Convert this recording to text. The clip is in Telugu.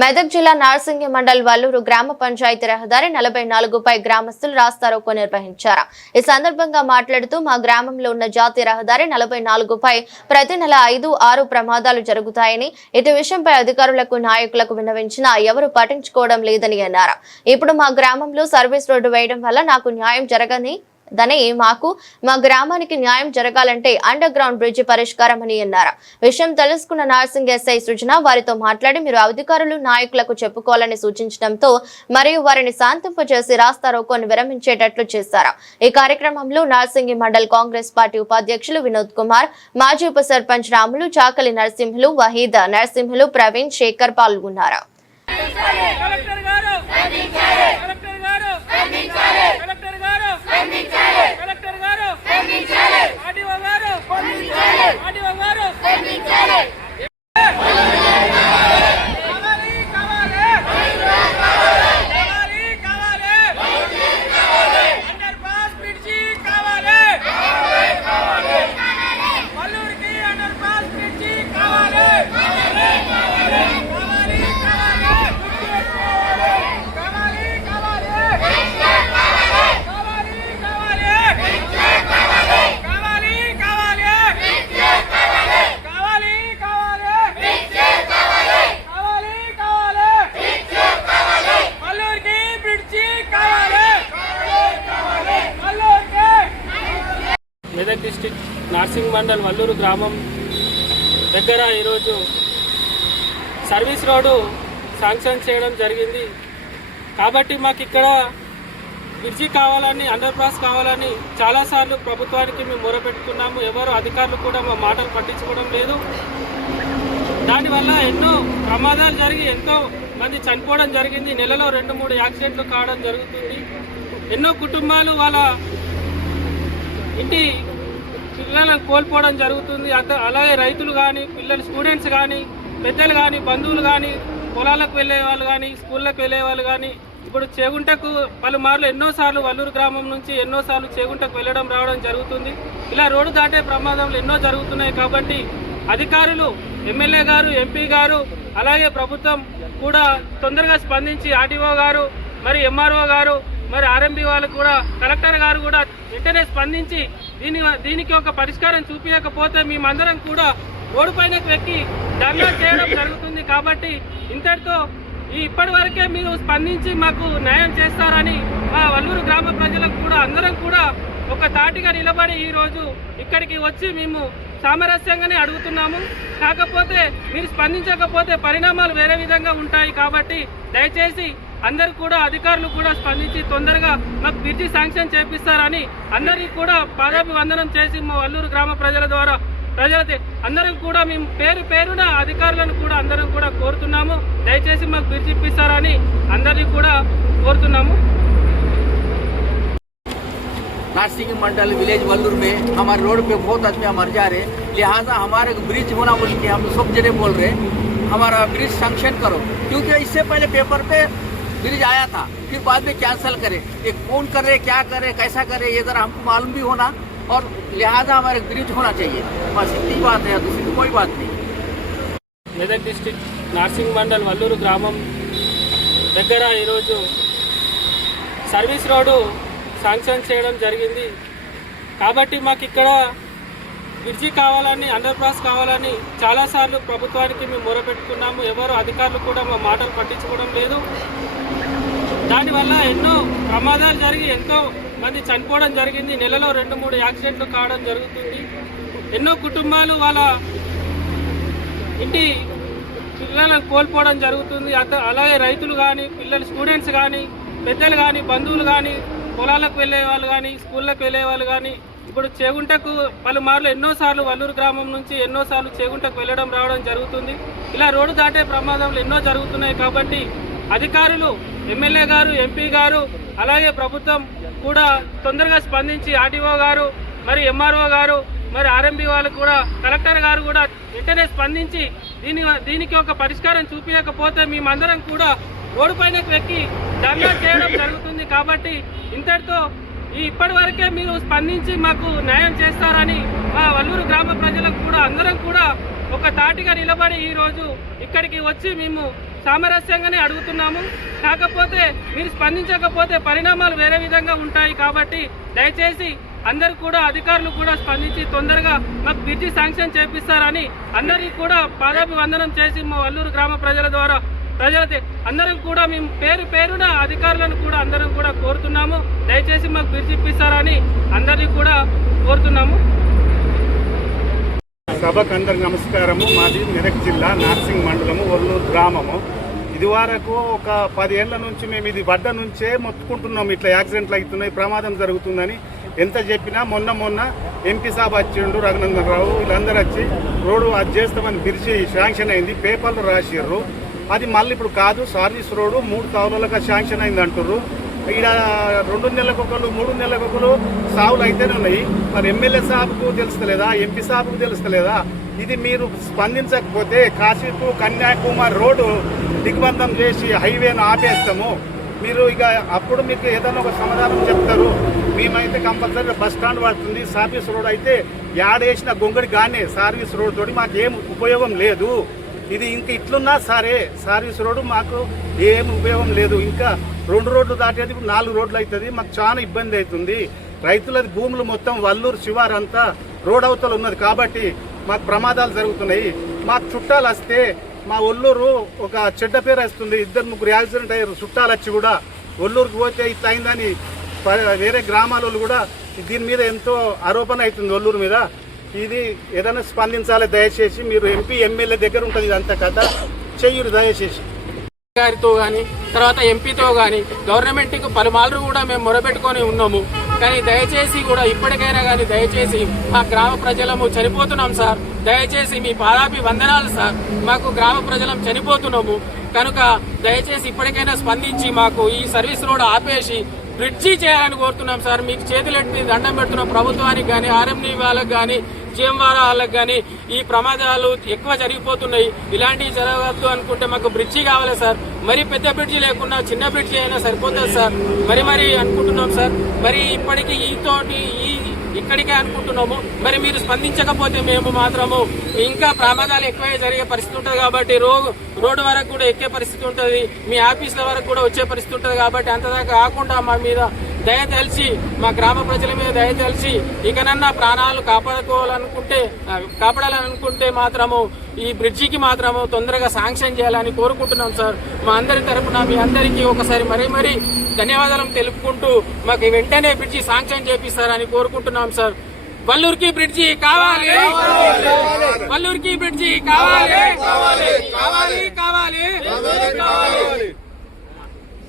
మెదక్ జిల్లా నార్సింగి మండల్ వల్లూరు గ్రామ పంచాయతీ రహదారి 44పై గ్రామస్తులు రాస్తారోకో నిర్వహించారు. ఈ సందర్భంగా మాట్లాడుతూ మా గ్రామంలో ఉన్న జాతీయ రహదారి 44పై ప్రతి నెల 5-6 ప్రమాదాలు జరుగుతాయని, ఇటు విషయంపై అధికారులకు నాయకులకు విన్నవించినా ఎవరు పట్టించుకోవడం లేదని అన్నారు. ఇప్పుడు మా గ్రామంలో సర్వీస్ రోడ్డు వేయడం వల్ల నాకు న్యాయం జరగని మా గ్రామానికి న్యాయం జరగాలంటే అండర్ గ్రౌండ్ బ్రిడ్జి పరిష్కారం అని అన్నారు. విషయం తెలుసుకున్న నార్సింగ్ ఎస్ఐ సృజన వారితో మాట్లాడి మీరు అధికారులు నాయకులకు చెప్పుకోవాలని సూచించడంతో మరియు వారిని శాంతింపజేసి రాస్తారోకోను విరమించేటట్లు చేశారు. ఈ కార్యక్రమంలో నార్సింగి మండల్ కాంగ్రెస్ పార్టీ ఉపాధ్యక్షులు వినోద్ కుమార్, మాజీ ఉప సర్పంచ్ రాములు, చాకలి నరసింహులు, వహీద్ నరసింహులు, ప్రవీణ్, శేఖర్ పాల్గొన్నారు. మెదక్ డిస్టిక్ నార్సింగ్ మండల్ వల్లూరు గ్రామం దగ్గర ఈరోజు సర్వీస్ రోడ్డు శాంక్షన్ చేయడం జరిగింది. కాబట్టి మాకు ఇక్కడ బ్రిడ్జి కావాలని, అండర్ పాస్ కావాలని చాలాసార్లు ప్రభుత్వానికి మేము మొరపెట్టుకున్నాము. ఎవరు అధికారులు కూడా మా మాటలు పట్టించుకోవడం లేదు. దానివల్ల ఎన్నో ప్రమాదాలు జరిగి ఎంతో మంది చనిపోవడం జరిగింది. నెలలో 2-3 యాక్సిడెంట్లు కావడం జరుగుతుంది. ఎన్నో కుటుంబాలు వాళ్ళ ఇంటి పిల్లలను కోల్పోవడం జరుగుతుంది. అలాగే రైతులు కానీ, పిల్లలు, స్టూడెంట్స్ కానీ, పెద్దలు కానీ, బంధువులు కానీ, పొలాలకు వెళ్ళే వాళ్ళు కానీ, స్కూళ్ళకు వెళ్ళే వాళ్ళు కానీ ఇప్పుడు చేగుంటకు పలుమార్లు ఎన్నోసార్లు వల్లూరు గ్రామం నుంచి ఎన్నోసార్లు చేగుంటకు వెళ్ళడం రావడం జరుగుతుంది. ఇలా రోడ్డు దాటే ప్రమాదాలు ఎన్నో జరుగుతున్నాయి. కాబట్టి అధికారులు, ఎమ్మెల్యే గారు, ఎంపీ గారు, అలాగే ప్రభుత్వం కూడా తొందరగా స్పందించి ఆర్డీఓ గారు, మరి ఎంఆర్ఓ గారు, మరి ఆర్ఎంబీ వాళ్ళు కూడా, కలెక్టర్ గారు కూడా వెంటనే స్పందించి దీనికి ఒక పరిష్కారం చూపించకపోతే మేమందరం కూడా రోడ్డు పైనకు ఎక్కి ధర్నా చేయడం జరుగుతుంది. కాబట్టి ఇంతటితో ఇప్పటి వరకే మీరు స్పందించి మాకు న్యాయం చేస్తారని మా వల్లూరు గ్రామ ప్రజలకు కూడా అందరం కూడా ఒక తాటిగా నిలబడి ఈరోజు ఇక్కడికి వచ్చి మేము సామరస్యంగానే అడుగుతున్నాము. కాకపోతే మీరు స్పందించకపోతే పరిణామాలు వేరే విధంగా ఉంటాయి. కాబట్టి దయచేసి అందరూ కూడా, అధికారులు కూడా స్పందించి తొందరగా మాకు బ్రిడ్జి శాంక్షన్ చేపిస్తారని అందరికీ కూడా పాదాభివందనం చేసి మా వల్లూరు గ్రామ ప్రజలతో అందరం కూడా మేము పేరున అధికారులను కూడా అందరం కూడా కోరుతున్నాము. దయచేసి మాకు బ్రిడ్జి ఇప్పిస్తారని అందరినీ కూడా కోరుతున్నాము. नारसिंग मंडल विलेज वल्लूर में हमारे रोड पे बहुत आदमी मर जा रहे, लिहाजा हमारे ब्रिज होना बोल के हम सब जगह बोल रहे हमारा ब्रिज सैंक्शन करो, क्योंकि इससे पहले पेपर पे ब्रिज आया था, फिर बाद में कैंसिल करे। ये कौन करे, क्या करे, कैसा करे, ये जरा हमको मालूम भी होना, और लिहाजा हमारे ब्रिज होना चाहिए। बस इतनी बात है, दूसरी कोई बात नहीं। మెదక్ డిస్టిక్ నార్సింగ్ మండల్ వల్లూరు గ్రామం దగ్గర ఈరోజు సర్వీస్ రోడ్డు శాంక్షన్ చేయడం జరిగింది. కాబట్టి మాకు ఇక్కడ బ్రిడ్జి కావాలని, అండర్ పాస్ కావాలని చాలాసార్లు ప్రభుత్వానికి మేము మొరపెట్టుకున్నాము. ఎవరు అధికారులు కూడా మా మాటలు పట్టించుకోవడం లేదు. దానివల్ల ఎన్నో ప్రమాదాలు జరిగి ఎంతో మంది చనిపోవడం జరిగింది. నెలలో 2-3 యాక్సిడెంట్లు కావడం జరుగుతుంది. ఎన్నో కుటుంబాలు వాళ్ళ ఇంటి పిల్లలను కోల్పోవడం జరుగుతుంది. అలాగే రైతులు కానీ, పిల్లలు, స్టూడెంట్స్ కానీ, పెద్దలు కానీ, బంధువులు కానీ, పొలాలకు వెళ్ళే వాళ్ళు కానీ, స్కూళ్ళకు వెళ్ళే వాళ్ళు కానీ ఇప్పుడు చేగుంటకు పలుమార్లు ఎన్నోసార్లు వల్లూరు గ్రామం నుంచి ఎన్నోసార్లు చేగుంటకు వెళ్ళడం రావడం జరుగుతుంది. ఇలా రోడ్డు దాటే ప్రమాదాలు ఎన్నో జరుగుతున్నాయి. కాబట్టి అధికారులు, ఎమ్మెల్యే గారు, ఎంపీ గారు, అలాగే ప్రభుత్వం కూడా తొందరగా స్పందించి ఆర్డీఓ గారు, మరి ఎంఆర్ఓ గారు, మరి ఆర్ఎంబీ వాళ్ళు కూడా, కలెక్టర్ గారు కూడా వెంటనే స్పందించి దీనికి ఒక పరిష్కారం చూపించకపోతే మేమందరం కూడా రోడ్డు పైనకు ఎక్కి ధర్నా చేయడం జరుగుతుంది. కాబట్టి ఇంతటితో ఇప్పటి వరకే మీరు స్పందించి మాకు న్యాయం చేస్తారని మా వల్లూరు గ్రామ ప్రజలకు కూడా అందరం కూడా ఒక తాటిగా నిలబడి ఈరోజు ఇక్కడికి వచ్చి మేము సామరస్యంగానే అడుగుతున్నాము. కాకపోతే మీరు స్పందించకపోతే పరిణామాలు వేరే విధంగా ఉంటాయి. కాబట్టి దయచేసి అందరూ కూడా అధికారులు కూడా స్పందించి తొందరగా మాకు బ్రిడ్జి శాంక్షన్ చేపిస్తారని అందరికీ కూడా పాదాభివందనం చేసి మా వల్లూరు గ్రామ ప్రజల ద్వారా అందరం కూడా మేము పేరున అధికారులను కూడా అందరం కూడా కోరుతున్నాము. దయచేసి మాకు బ్రిడ్జి ఇప్పిస్తారని అందరినీ కూడా కోరుతున్నాము. సభకు అందరికి నమస్కారము. మాది మెదక్ జిల్లా నార్సింగ్ మండలము వల్లూరు గ్రామము. ఇది వరకు ఒక 10 ఏళ్ల నుంచి మేము ఇది వడ్డ నుంచే మొత్తుకుంటున్నాము. ఇట్లా యాక్సిడెంట్లు అవుతున్నాయి, ప్రమాదం జరుగుతుందని ఎంత చెప్పినా మొన్న ఎంపీ సాబ్ వచ్చిండు, రఘునందన్ రావు, వీళ్ళందరూ వచ్చి రోడ్డు అది చేస్తామని పిలిచి శాంక్షన్ అయింది, పేపర్లు రాసిర్రు. అది మళ్ళీ ఇప్పుడు కాదు, సర్వీస్ రోడ్డు 3 తావులకు శాంక్షన్ అయింది అంటుర్రు. ఇక్కడ 2 నెలలకొకరు 3 నెలలకొకరు సావులు అయితేనే ఉన్నాయి. మరి ఎమ్మెల్యే సాబ్కు తెలుస్తలేదా, ఎంపీ సాబ్కు తెలుస్తలేదా? ఇది మీరు స్పందించకపోతే కాశీపు కన్యాకుమారి రోడ్డు దిగ్బంధం చేసి హైవేను ఆపేస్తాము. మీరు ఇక అప్పుడు మీకు ఏదైనా ఒక సమాధానం చెప్తారు. మేమైతే కంపల్సరీ బస్ స్టాండ్ పడుతుంది, సర్వీస్ రోడ్ అయితే యాడేసిన గొంగడి గానే సర్వీస్ రోడ్ తోటి మాకేం ఉపయోగం లేదు. ఇది ఇంక ఇట్లున్నా సరే సర్వీస్ రోడ్డు మాకు ఏం ఉపయోగం లేదు. ఇంకా 2 రోడ్లు దాటేది 4 రోడ్లు అవుతుంది. మాకు చాలా ఇబ్బంది అవుతుంది. రైతులది భూములు మొత్తం వల్లూరు శివారంతా రోడ్ అవతల ఉన్నది కాబట్టి మాకు ప్రమాదాలు జరుగుతున్నాయి. మాకు చుట్టాలు వస్తే మా ఒల్లూరు ఒక చెడ్డ పేరు వస్తుంది. 2-3 యాక్సిడెంట్ అయ్యారు చుట్టాలు వచ్చి కూడా. ఒల్లూరుకు పోతే ఇట్లా అయిందని వేరే గ్రామాల కూడా దీని మీద ఎంతో ఆరోపణ అవుతుంది ఒల్లూరు మీద. ఇది ఏదైనా స్పందించాలి దయచేసి. మీరు ఎంపీ ఎమ్మెల్యే దగ్గర ఉంటుంది ఇదంతా కథ, చెయ్యరు దయచేసి. గారితో గాని తర్వాత ఎంపీతో గాని గవర్నమెంట్ కు పలుమార్లు కూడా మేము మొరపెట్టుకొని ఉన్నాము. కానీ దయచేసి కూడా ఇప్పటికైనా కానీ దయచేసి మా గ్రామ ప్రజలము చనిపోతున్నాం సార్. దయచేసి మీ పాదాభి వందనాలు సార్. మాకు గ్రామ ప్రజలం చనిపోతున్నాము కనుక దయచేసి ఇప్పటికైనా స్పందించి మాకు ఈ సర్వీస్ రోడ్ ఆపేసి బ్రిడ్జి చేయాలని కోరుతున్నాం సార్. మీకు చేతులెట్టి దండం పెడుతున్నాం ప్రభుత్వానికి కానీ, ఆర్ఎండి వాళ్ళకి కానీ, జీఎంఆర్ వాళ్ళకి కానీ. ఈ ప్రమాదాలు ఎక్కువ జరిగిపోతున్నాయి. ఇలాంటివి జరగవద్దు అనుకుంటే మాకు బ్రిడ్జి కావాలి సార్. మరి పెద్ద బ్రిడ్జి లేకుండా చిన్న బ్రిడ్జి అయినా సరిపోతుంది సార్. మరి అనుకుంటున్నాం సార్. మరి ఇప్పటికీ ఇక్కడికే అనుకుంటున్నాము. మరి మీరు స్పందించకపోతే మేము మాత్రము ఇంకా ప్రమాదాలు ఎక్కువ జరిగే పరిస్థితి ఉంటుంది. కాబట్టి రోడ్డు వరకు కూడా ఎక్కే పరిస్థితి ఉంటుంది, మీ ఆఫీసుల వరకు కూడా వచ్చే పరిస్థితి ఉంటుంది. కాబట్టి అంతదాకా కాకుండా మా మీద దయ తెలిసి, మా గ్రామ ప్రజల మీద దయ తెలిసి ఇకనన్నా ప్రాణాలు కాపాడాలనుకుంటే మాత్రము ఈ బ్రిడ్జికి మాత్రము తొందరగా శాంక్షన్ చేయాలని కోరుకుంటున్నాం సార్. మా అందరి తరపున మీ అందరికీ ఒకసారి మరీ ధన్యవాదాలు తెలుపుకుంటూ మాకు వెంటనే బ్రిడ్జి శాంక్షన్ చేపిస్తారని కోరుకుంటున్నాం సార్. వల్లూరుకి బ్రిడ్జి కావాలి, వల్లూరుకి బ్రిడ్జి కావాలి.